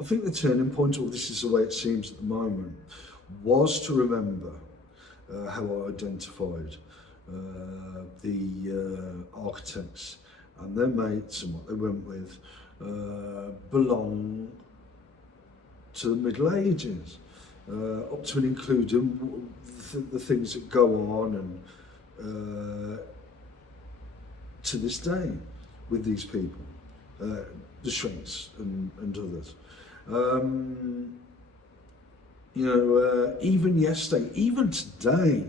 I think the turning point, or this is the way it seems at the moment, was to remember how I identified the architects and their mates and what they went with belong to the Middle Ages, up to and including the things that go on and to this day with these people, the shrinks and others. Even yesterday, even today,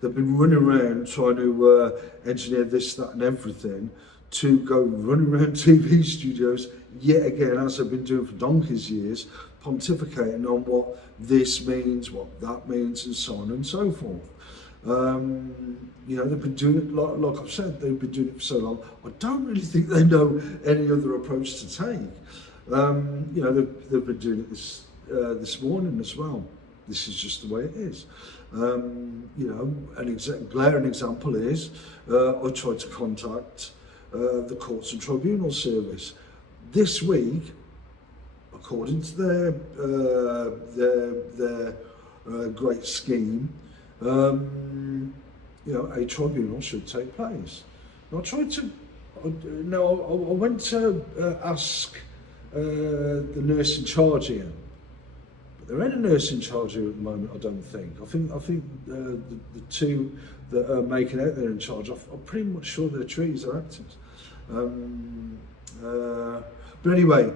they've been running around trying to engineer this, that and everything to go running around TV studios yet again, as they've been doing for donkey's years, pontificating on what this means, what that means, and so on and so forth. They've been doing it, like I've said, they've been doing it for so long. I don't really think they know any other approach to take. They've been doing it this morning as well. This is just the way it is. An glaring example is I tried to contact the Courts and Tribunal Service this week. According to their great scheme, a tribunal should take place. Now, I went to ask the nurse in charge here, but there ain't a nurse in charge here at the moment. I don't think. I think the two that are making out they're in charge. I'm pretty much sure they're trees or actors. But anyway,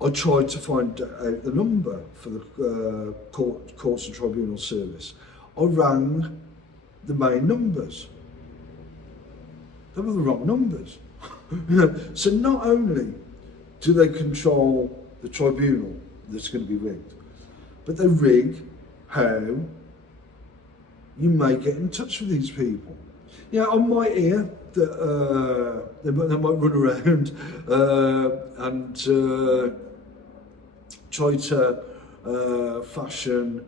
I tried to find out the number for the Courts and Tribunal Service. I rang the main numbers. They were the wrong numbers. So not only do they control the tribunal that's going to be rigged, but they rig how you may get in touch with these people. I might hear that they might run around and try to fashion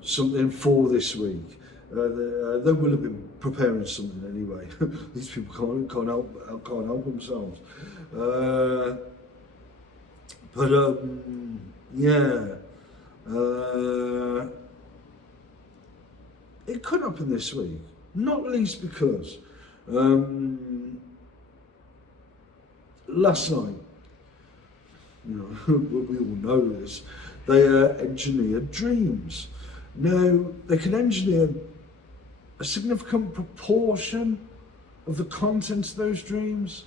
something for this week. They will have been preparing something anyway. These people can't help themselves. It could happen this week, not least because last night, we all know this, they engineered dreams. Now, they can engineer a significant proportion of the content of those dreams.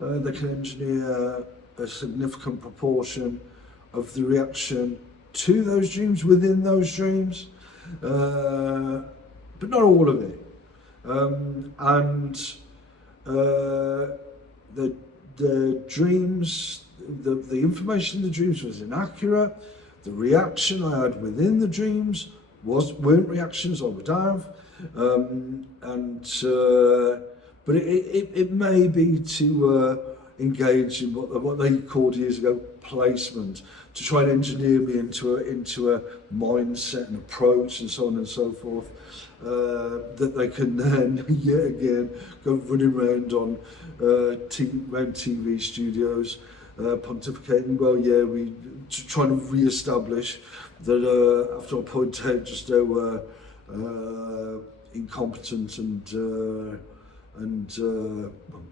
They can engineer a significant proportion of the reaction to those dreams within those dreams, but not all of it. The dreams, the information in the dreams was inaccurate. The reaction I had within the dreams weren't reactions I would have, but it may be to engage in what they called years ago placement, to try and engineer me into a mindset and approach and so on and so forth, that they can then yet again go running around on TV studios, pontificating. Well, yeah, we trying to re-establish that after I point out just how incompetent and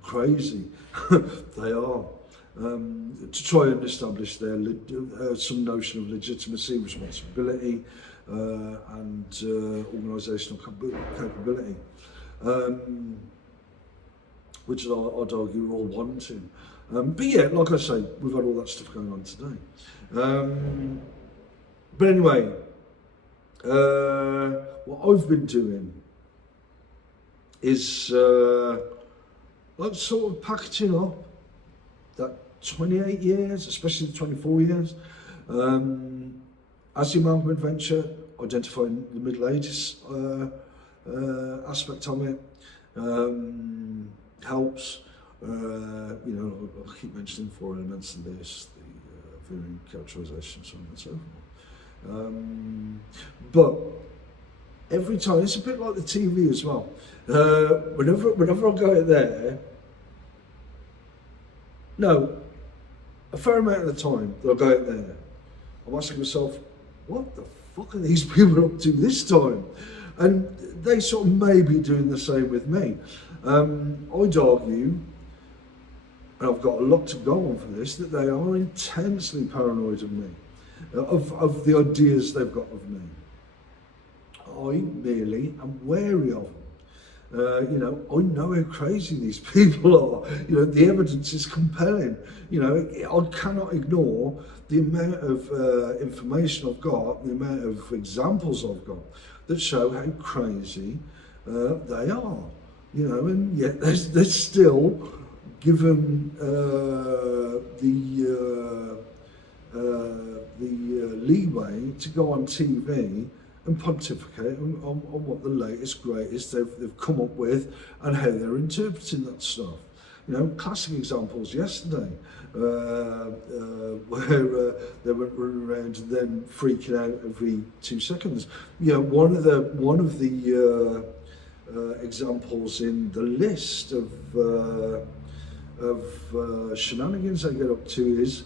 crazy they are, to try and establish their some notion of legitimacy, responsibility, and organisational capability, which I'd argue we're all wanting. But yeah, like I say, we've got all that stuff going on today. But anyway, what I've been doing is sort of packaging up that 28 years, especially the 24 years, as the amalgam adventure, identifying the Middle Ages aspect of it, helps. I keep mentioning 4 elements of this, the viewing, characterisation, so on and so forth. But every time, it's a bit like the TV as well. Whenever I go out there, no, a fair amount of the time that I go out there, I'm asking myself, what the fuck are these people up to this time? And they sort of may be doing the same with me. I'd argue, and I've got a lot to go on for this, that they are intensely paranoid of me, of the ideas they've got of me. I merely am wary of them. I know how crazy these people are. The evidence is compelling. I cannot ignore the amount of information I've got, the amount of examples I've got that show how crazy they are. And yet they're still given the leeway to go on TV and pontificate on what the latest, greatest they've come up with and how they're interpreting that stuff. Classic examples yesterday, where they went running around and then freaking out every 2 seconds. One of the examples in the list of shenanigans they get up to is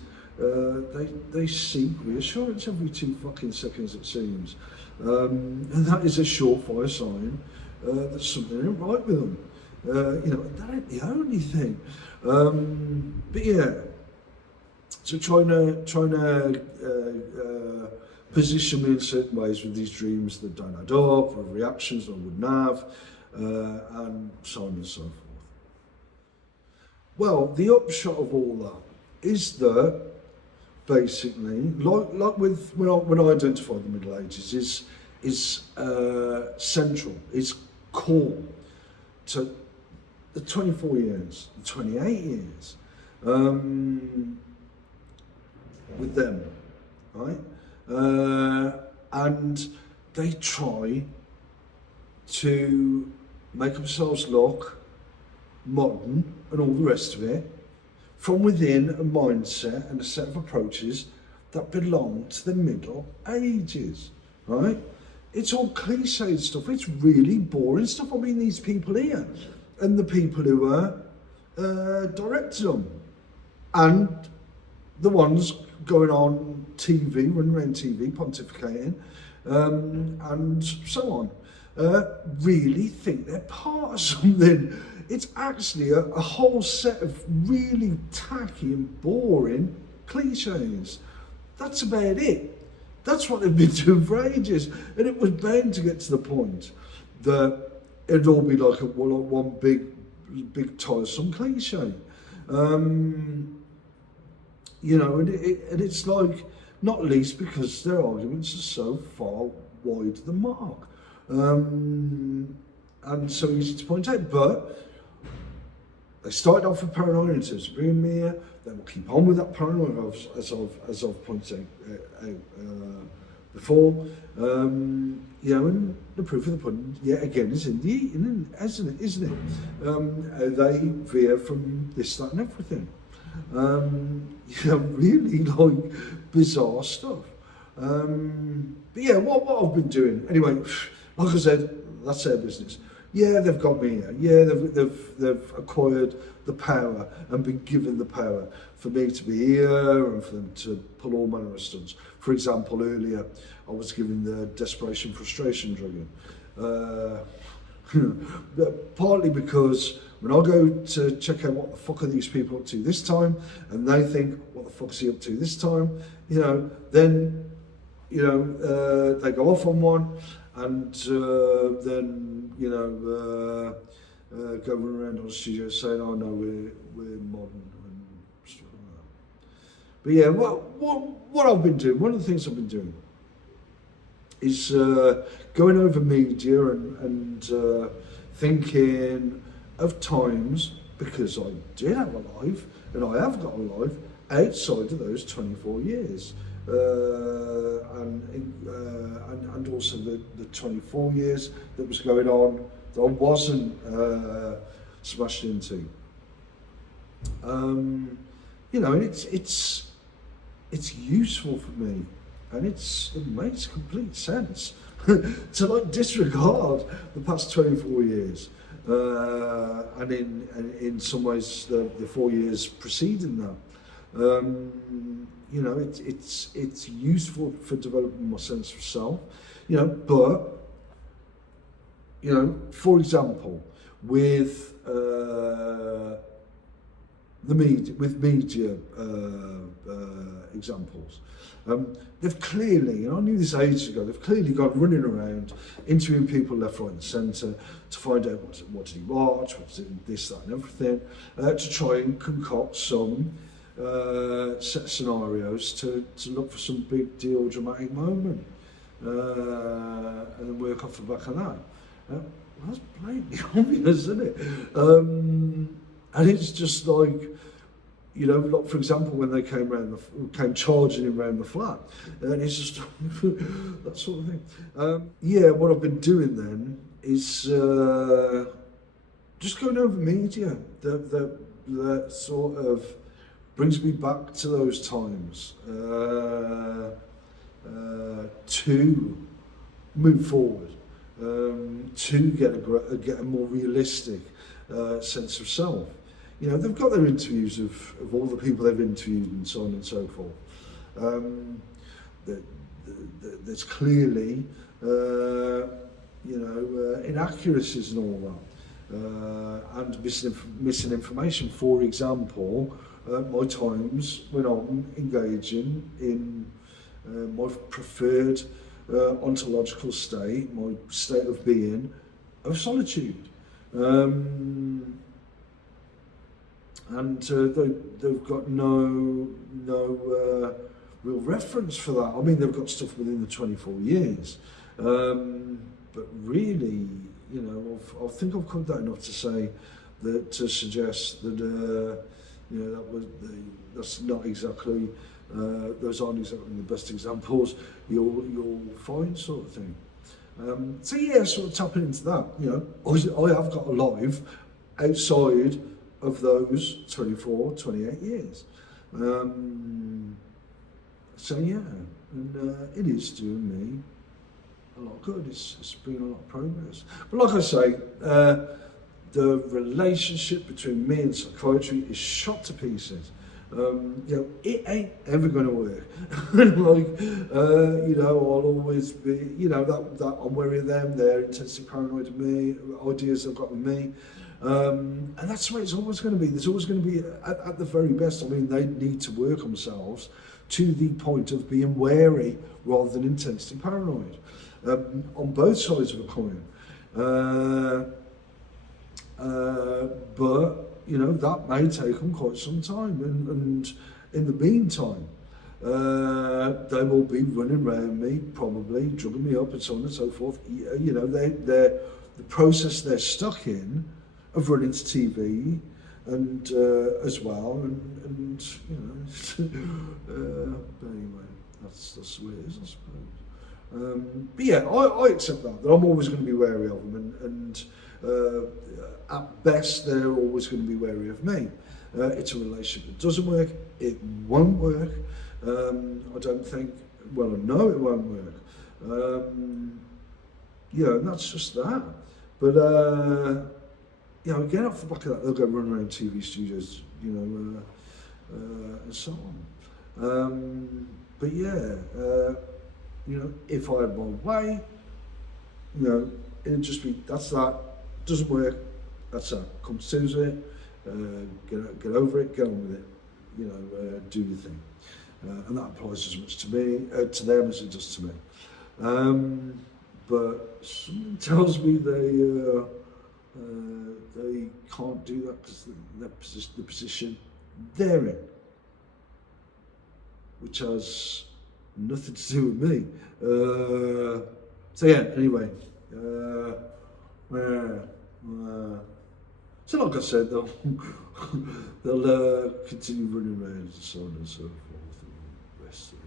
they seek reassurance every 2 fucking seconds, it seems. And that is a surefire sign that something ain't right with them. That ain't the only thing. But yeah, so trying to position me in certain ways with these dreams that don't add up, or reactions I wouldn't have, and so on and so forth. Well, the upshot of all that is that basically, like with when I identify the Middle Ages, is central, is core to the 24 years, the 28 years with them, right? And they try to make themselves look modern and all the rest of it from within a mindset and a set of approaches that belong to the Middle Ages, right? It's all cliched stuff. It's really boring stuff. I mean, these people here and the people who directed them and the ones going on TV, running around TV, pontificating, and so on, really think they're part of something. It's actually a whole set of really tacky and boring cliches. That's about it. That's what they've been doing for ages. And it was bound to get to the point that it'd all be like one big tiresome cliche. And it's like, not least because their arguments are so far wide of the mark. And so easy to point out, but they started off with paranoia in terms of bringing me here. They will keep on with that paranoia, as I've pointed out before. And the proof of the pudding, yet again, is in the eating, isn't it? They veer from this, that, and everything. Really like bizarre stuff. But yeah, what I've been doing anyway. Like I said, that's their business. Yeah, they've got me here. Yeah, they've acquired the power and been given the power for me to be here and for them to pull all manner of stunts. For example, earlier I was given the desperation frustration drug. Partly because when I go to check out what the fuck are these people up to this time, and they think, what the fuck is he up to this time? Then they go off on one. And then going around on the studio saying, "Oh no, we're modern," and stuff like that. But yeah, what I've been doing, one of the things I've been doing, is going over media and thinking of times, because I did have a life, and I have got a life outside of those 24 years. And also the 24 years that was going on that I wasn't smashed into. And it's useful for me, and it makes complete sense to disregard the past 24 years, and in some ways the 4 years preceding that. You know, it's useful for developing my sense of self. You know, but you know, for example, with media examples. They've clearly, and I knew this ages ago, they've clearly gone running around interviewing people left, right and centre to find out what did he watch, what did this, that and everything, to try and concoct some set scenarios to look for some big deal dramatic moment and then work off the back of that. Well, that's blatantly obvious, isn't it? And it's just like, you know, like for example, when they came charging in around the flat, and it's just that sort of thing. Yeah, what I've been doing then is just going over media that sort of brings me back to those times to move forward, to get a more realistic sense of self. You know, they've got their interviews of all the people they've interviewed and so on and so forth. There's clearly, inaccuracies and all that, and missing information. For example, my times when I'm engaging in my preferred ontological state, my state of being of solitude. And they've got no real reference for that. I mean, they've got stuff within the 24 years, but really, you know, I think I've covered that enough to say that to suggest that you know that's not exactly those aren't exactly the best examples you'll find, sort of thing. So yeah, sort of tapping into that. You know, I have got a life outside of those 24, 28 years. So yeah, and it is doing me a lot of good. It's been a lot of progress. But like I say, the relationship between me and psychiatry is shot to pieces. You know, it ain't ever going to work. Like, you know, I'll always be, you know, that I'm wary of them. They're intensely paranoid of me, ideas they've got with me. And that's the way it's always going to be. There's always going to be, at the very best, I mean, they need to work on themselves to the point of being wary rather than intensely paranoid. On both sides of a coin. But, you know, that may take them quite some time. And in the meantime, they will be running around me, probably, drugging me up and so on and so forth. You know, the process they're stuck in of running to TV and as well, and you know, but anyway, that's the way it is, I suppose. But yeah, I accept that I'm always going to be wary of them, and at best they're always going to be wary of me. It's a relationship that doesn't work, it won't work. I don't think, well, I know it won't work. You know, and that's just that. But you know, get off the back of that, they'll go run around TV studios, you know, and so on. But yeah, you know, if I had my way, you know, it'd just be, that's that, doesn't work, that's that, come to terms with it, get over it, get on with it, you know, do your thing. And that applies as much to me, to them as it does to me. But something tells me they can't do that because the position they're in, which has nothing to do with me. So yeah, anyway. So like I said, they'll continue running around and so on and so forth, and the rest of it.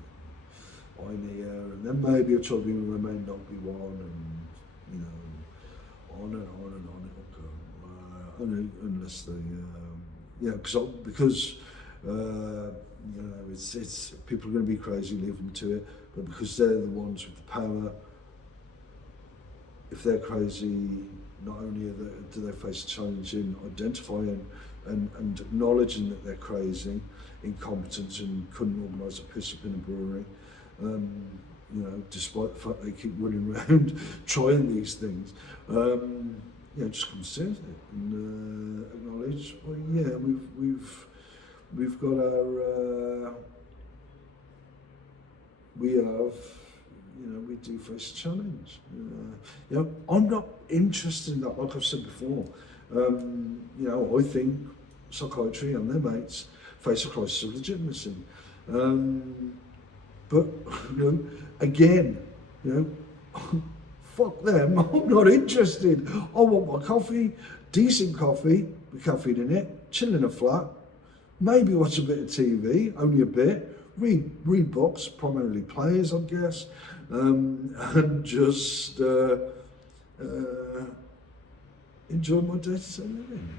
I'm here, and then maybe a tribunal there may not be one, and you know, on and on and on it'll go. Unless they, yeah, because you know, it's people are going to be crazy, leave them to it. But because they're the ones with the power, if they're crazy, not only do they face a challenge in identifying and acknowledging that they're crazy, incompetent, and couldn't organise a piss up in a brewery. Despite the fact they keep running around trying these things. Just come sit it and acknowledge. Well, yeah, we've got our. We have. We do face a challenge. I'm not interested in that. Like I've said before, I think psychiatry and their mates face a crisis of legitimacy. But again, fuck them. I'm not interested. I want my coffee, decent coffee with caffeine in it, chill in a flat, maybe watch a bit of TV, only a bit, read books, primarily players, I guess, and just enjoy my day-to-day living.